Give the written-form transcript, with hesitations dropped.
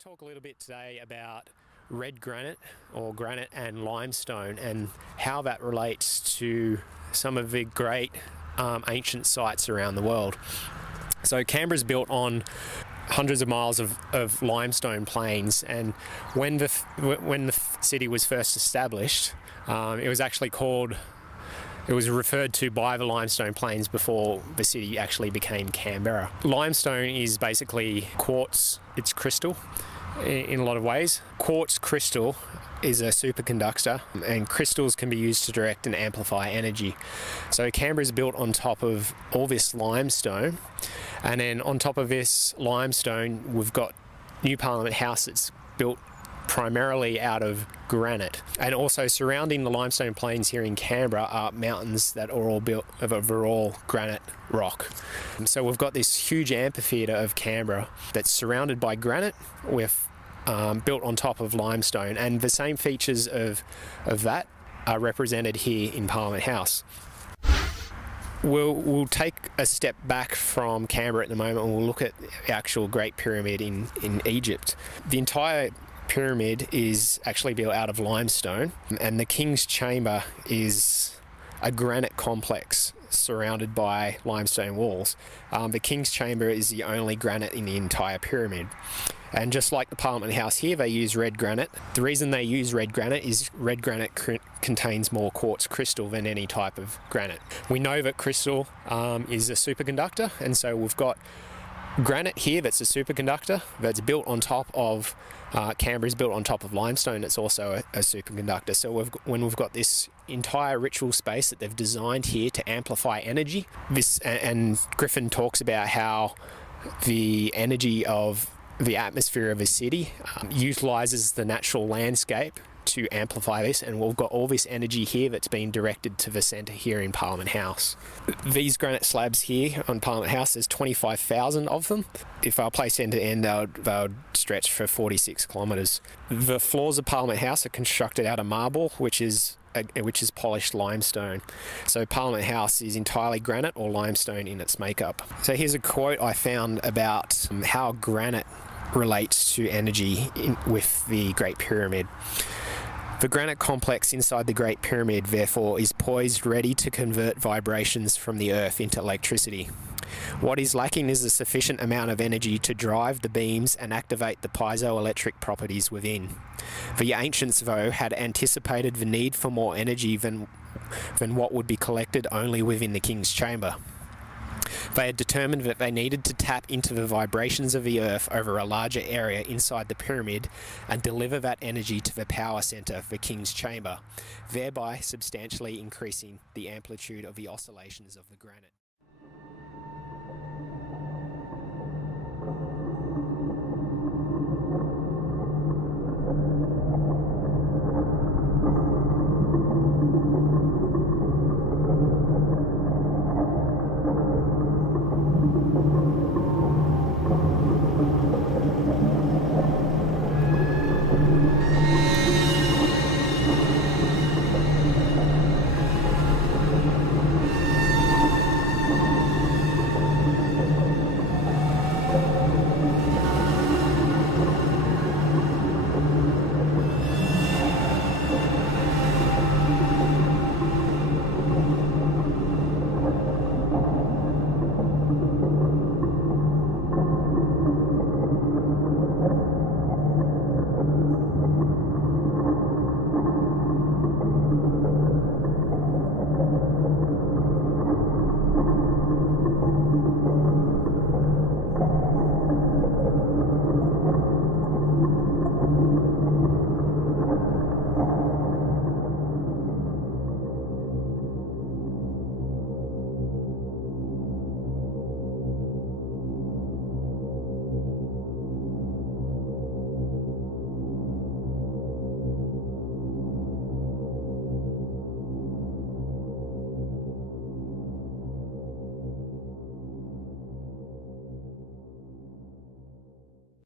to talk a little bit today about red granite or granite and limestone and how that relates to some of the great ancient sites around the world. So Canberra's built on hundreds of miles of limestone plains, and when the city was first established, it was actually referred to by the limestone plains before the city actually became Canberra. Limestone is basically quartz, it's crystal in a lot of ways. Quartz crystal is a superconductor, and crystals can be used to direct and amplify energy. So Canberra is built on top of all this limestone, and then on top of this limestone we've got New Parliament House that's built primarily out of granite, and also surrounding the limestone plains here in Canberra are mountains that are all built of all granite rock. So we've got this huge amphitheatre of Canberra that's surrounded by granite with built on top of limestone, and the same features of that are represented here in Parliament House. We'll take a step back from Canberra at the moment and we'll look at the actual Great Pyramid in Egypt. The entire pyramid is actually built out of limestone, and the King's Chamber is a granite complex surrounded by limestone walls. The King's Chamber is the only granite in the entire pyramid. And just like the Parliament House here, they use red granite. The reason they use red granite is red granite contains more quartz crystal than any type of granite. We know that crystal is a superconductor, and so we've got granite here that's a superconductor that's built on top of Canberra's built on top of limestone that's also a superconductor. So when we've got this entire ritual space that they've designed here to amplify energy, and Griffin talks about how the energy of the atmosphere of a city utilizes the natural landscape to amplify this, and we've got all this energy here that's being directed to the centre here in Parliament House. These granite slabs here on Parliament House, there's 25,000 of them. If they were placed end to end, they would stretch for 46 kilometres. The floors of Parliament House are constructed out of marble, which is polished limestone. So Parliament House is entirely granite or limestone in its makeup. So here's a quote I found about how granite relates to energy with the Great Pyramid. The granite complex inside the Great Pyramid, therefore, is poised ready to convert vibrations from the earth into electricity. What is lacking is a sufficient amount of energy to drive the beams and activate the piezoelectric properties within. The ancients, though, had anticipated the need for more energy than what would be collected only within the King's Chamber. They had determined that they needed to tap into the vibrations of the earth over a larger area inside the pyramid and deliver that energy to the power centre, the King's Chamber, thereby substantially increasing the amplitude of the oscillations of the granite.